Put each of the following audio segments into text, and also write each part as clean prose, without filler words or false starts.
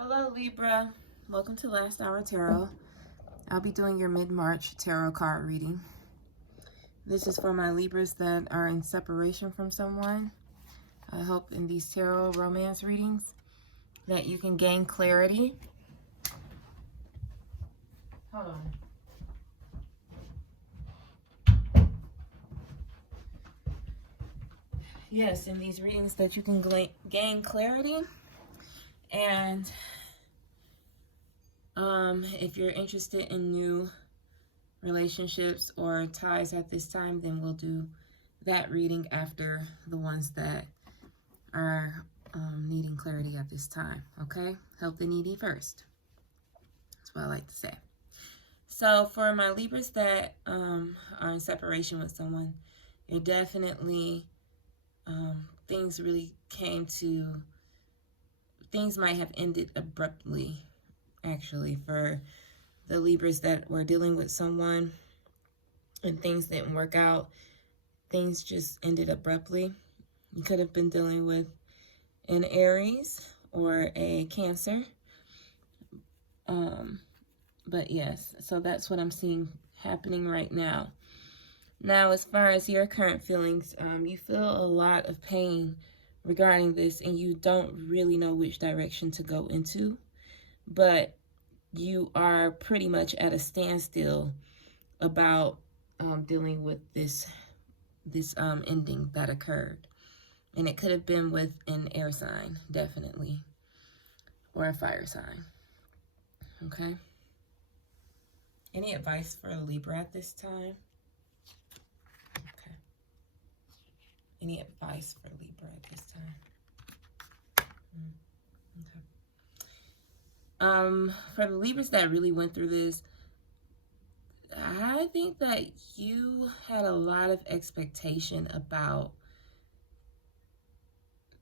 Hello Libra, welcome to Last Hour Tarot. I'll be doing your mid-March tarot card reading. This is for my Libras that are in separation from someone. I hope in these tarot romance readings that you can gain clarity. Hold on. Yes, in these readings that you can gain clarity. And if you're interested in new relationships or ties at this time, then we'll do that reading after the ones that are needing clarity at this time. Okay, help the needy first. That's what I like to say. So for my Libras that are in separation with someone, you're definitely things might have ended abruptly. Actually, for the Libras that were dealing with someone and things didn't work out, things just ended abruptly. You could have been dealing with an Aries or a Cancer. But yes, so that's what I'm seeing happening right now. Now, as far as your current feelings, you feel a lot of pain regarding this, and you don't really know which direction to go into. But you are pretty much at a standstill about dealing with this ending that occurred. And it could have been with an air sign, definitely, or a fire sign. Okay? Any advice for a Libra at this time? Okay. Any advice for Libra at this time? Okay. For the Libras that really went through this, I think that you had a lot of expectation about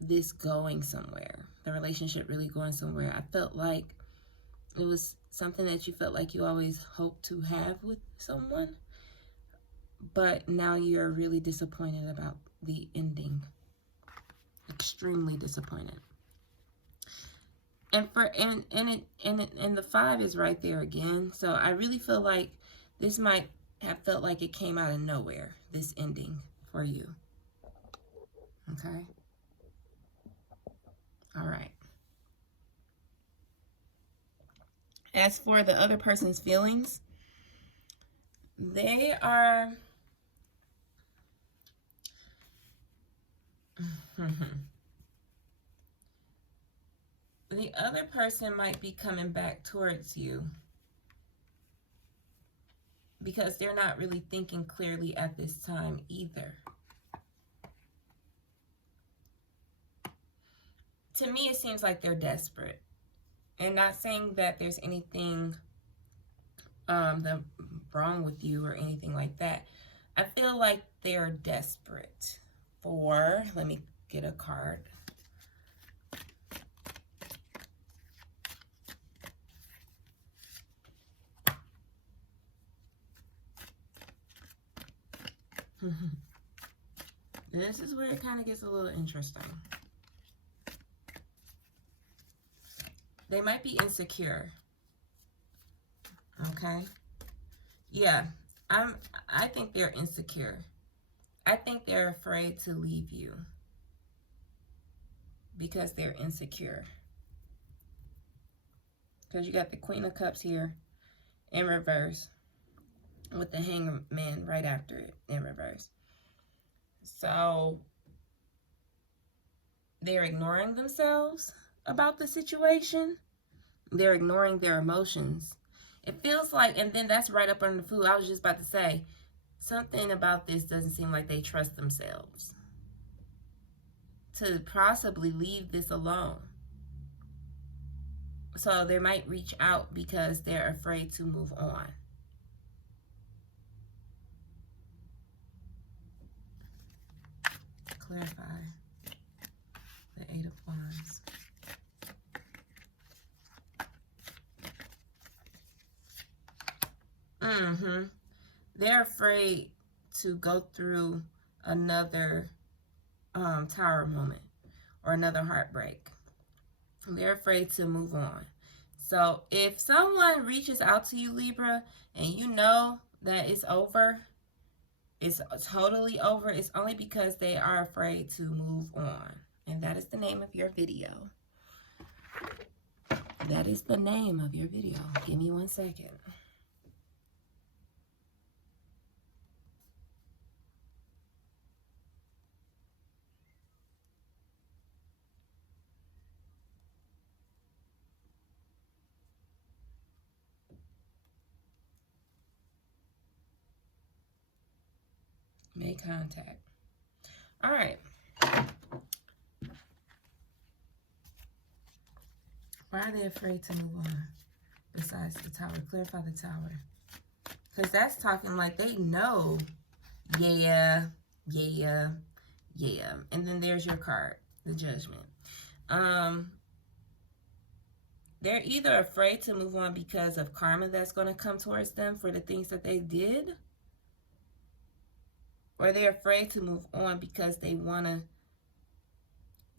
this going somewhere, the relationship really going somewhere. I felt like it was something that you felt like you always hoped to have with someone, but now you're really disappointed about the ending. Extremely disappointed. And the 5 is right there again. So I really feel like this might have felt like it came out of nowhere, this ending for you. Okay? All right. As for the other person's feelings, they are... the other person might be coming back towards you because they're not really thinking clearly at this time either. To me, it seems like they're desperate. And not saying that there's anything wrong with you or anything like that. I feel like they're desperate for, let me get a card. This is where it kind of gets a little interesting. They might be insecure. Okay? Yeah, I think they're insecure. I think they're afraid to leave you because they're insecure. Because you got the Queen of Cups here in reverse with the Hangman right after it in reverse. So they're ignoring themselves about the situation. They're ignoring their emotions. It feels like, and then that's right up under the food. I was just about to say, something about this doesn't seem like they trust themselves to possibly leave this alone. So they might reach out because they're afraid to move on. Clarify the 8 of Wands. They're afraid to go through another Tower moment or another heartbreak. They're afraid to move on. So if someone reaches out to you, Libra, and you know that it's over, it's totally over, it's only because they are afraid to move on. And that is the name of your video. That is the name of your video. Give me 1 second. Make contact. All right. Why are they afraid to move on? Besides the tower, clarify the tower. Because that's talking like they know. Yeah. And then there's your card, the Judgment. They're either afraid to move on because of karma that's going to come towards them for the things that they did, or they're afraid to move on because they want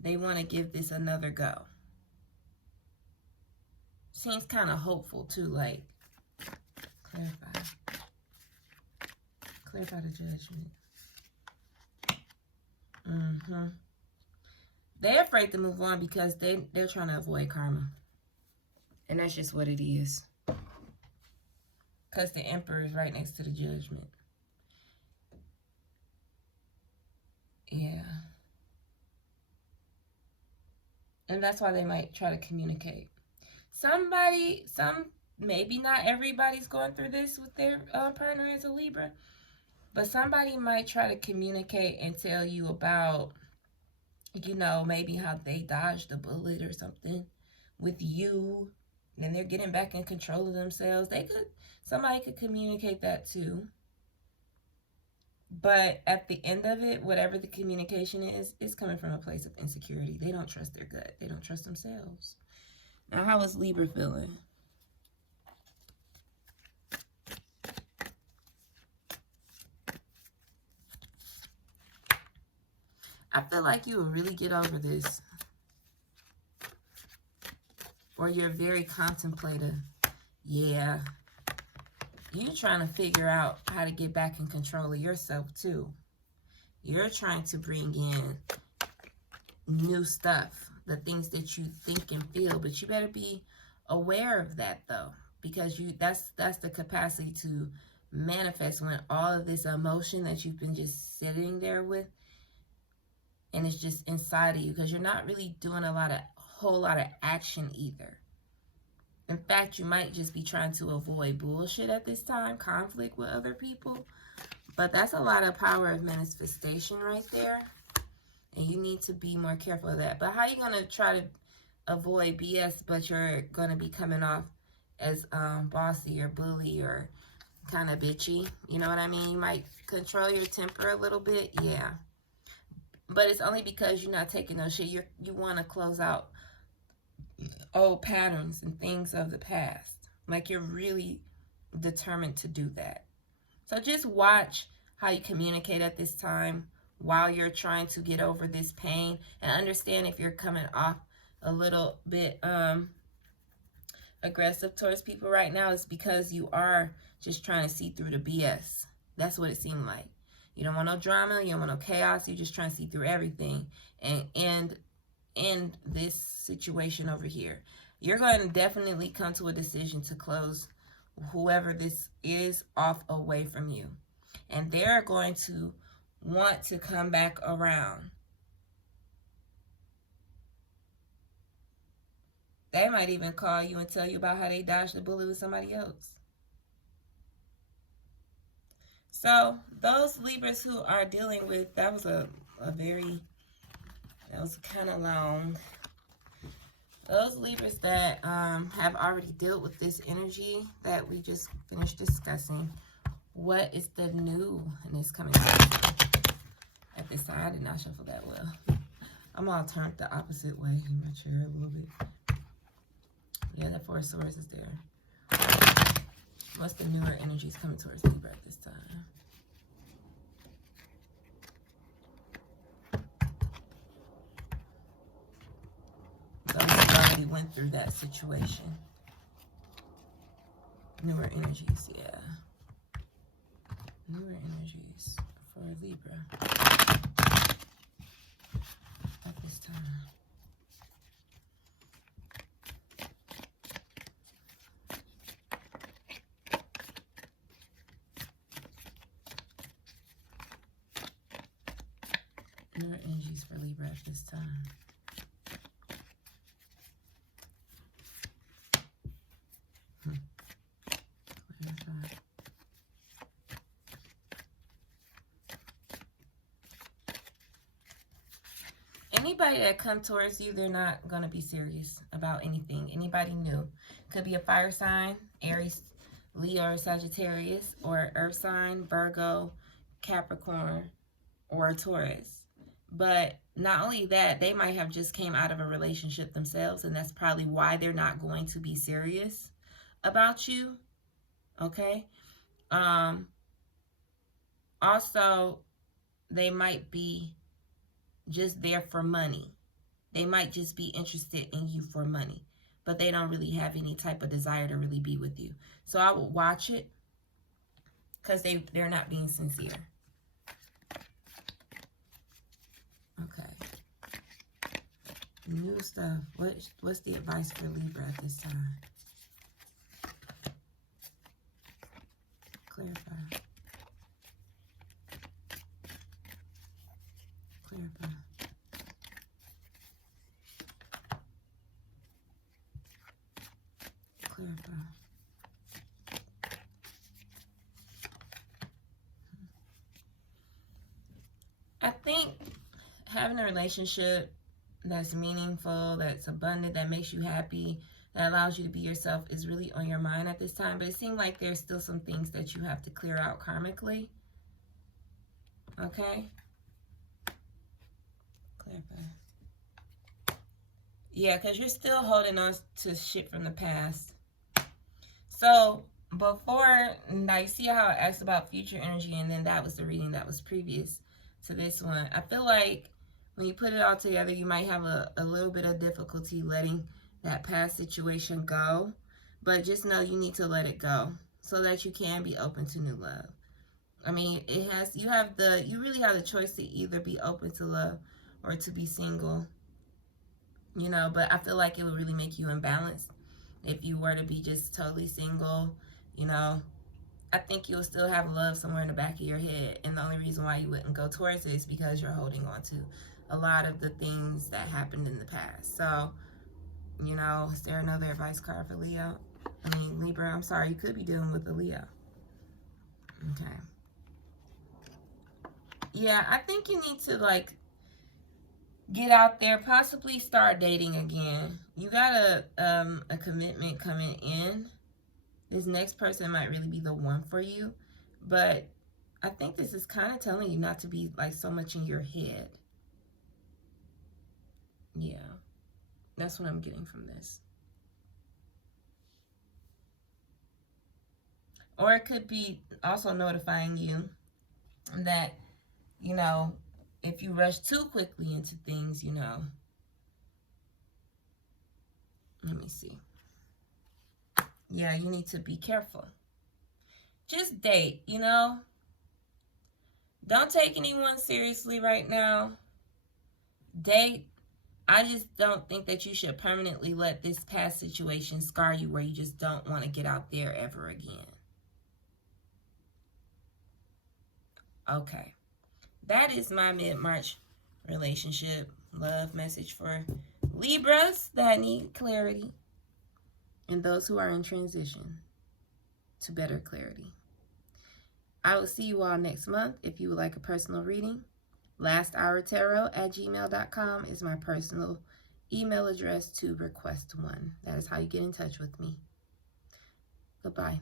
to give this another go. Seems kind of hopeful too, like clarify the Judgment. They're afraid to move on because they're trying to avoid karma. And that's just what it is. Because the Emperor is right next to the Judgment. Yeah. And that's why they might try to communicate. Maybe not everybody's going through this with their partner as a Libra. But somebody might try to communicate and tell you about, you know, maybe how they dodged a bullet or something with you. And they're getting back in control of themselves. Somebody could communicate that too. But at the end of it, whatever the communication is coming from a place of insecurity. They don't trust their gut. They don't trust themselves. Now, how is Libra feeling? I feel like you will really get over this. Or you're very contemplative. Yeah. You're trying to figure out how to get back in control of yourself too. You're trying to bring in new stuff. The things that you think and feel. But you better be aware of that though. Because that's the capacity to manifest when all of this emotion that you've been just sitting there with. And it's just inside of you. Because you're not really doing a whole lot of action either. In fact, you might just be trying to avoid bullshit at this time, conflict with other people. But that's a lot of power of manifestation right there. And you need to be more careful of that. But how are you going to try to avoid BS, but you're going to be coming off as bossy or bully or kind of bitchy? You know what I mean? You might control your temper a little bit. Yeah. But it's only because you're not taking no shit. You want to close out old patterns and things of the past. Like you're really determined to do that. So just watch how you communicate at this time while you're trying to get over this pain. And understand if you're coming off a little bit aggressive towards people right now, it's because you are just trying to see through the BS. That's what it seemed like. You don't want no drama. You don't want no chaos. You're just trying to see through everything and end this situation over here. You're going to definitely come to a decision to close whoever this is off away from you. And they're going to want to come back around. They might even call you and tell you about how they dodged the bullet with somebody else. So those Libras who are dealing with, that was that was kind of long. Those Libras that have already dealt with this energy that we just finished discussing, what is the new in this coming at this time? I did not shuffle that well. I'm all turned the opposite way in my chair a little bit. Yeah, the Four of Swords is there. What's the newer energies coming towards Libra at this time? Those already went through that situation. Newer energies, yeah. Newer energies for Libra at this time. Newer energies for Libra at this time. Anybody that come towards you, they're not going to be serious about anything. Anybody new. Could be a fire sign, Aries, Leo, or Sagittarius, or earth sign, Virgo, Capricorn, or Taurus. But not only that, they might have just came out of a relationship themselves, and that's probably why they're not going to be serious about you. Okay? Also, they might be just there for money. They might just be interested in you for money, but they don't really have any type of desire to really be with you. So I would watch it, because they're not being sincere. Okay. New stuff. What's the advice for Libra at this time? Clarify. Clarify. Clarify. I think having a relationship that's meaningful, that's abundant, that makes you happy, that allows you to be yourself is really on your mind at this time. But it seems like there's still some things that you have to clear out karmically. Okay? Clarify. Yeah, because you're still holding on to shit from the past. So, before, now you see how I asked about future energy, and then that was the reading that was previous to this one. I feel like when you put it all together, you might have a little bit of difficulty letting that past situation go. But just know you need to let it go so that you can be open to new love. I mean, you really have the choice to either be open to love or to be single. You know, but I feel like it would really make you imbalanced if you were to be just totally single. You know, I think you'll still have love somewhere in the back of your head. And the only reason why you wouldn't go towards it is because you're holding on to a lot of the things that happened in the past. So, you know, is there another advice card for Leo? I mean, Libra, I'm sorry, you could be dealing with a Leo. Okay. Yeah, I think you need to, like, get out there, possibly start dating again. You got a commitment coming in. This next person might really be the one for you. But I think this is kind of telling you not to be, like, so much in your head. Yeah. That's what I'm getting from this. Or it could be also notifying you that, you know, if you rush too quickly into things, you know. Let me see. Yeah, you need to be careful. Just date, you know. Don't take anyone seriously right now. Date. I just don't think that you should permanently let this past situation scar you where you just don't want to get out there ever again. Okay. That is my mid-March relationship love message for Libras that need clarity and those who are in transition to better clarity. I will see you all next month. If you would like a personal reading, lasthourtarot@gmail.com is my personal email address to request one. That is how you get in touch with me. Goodbye.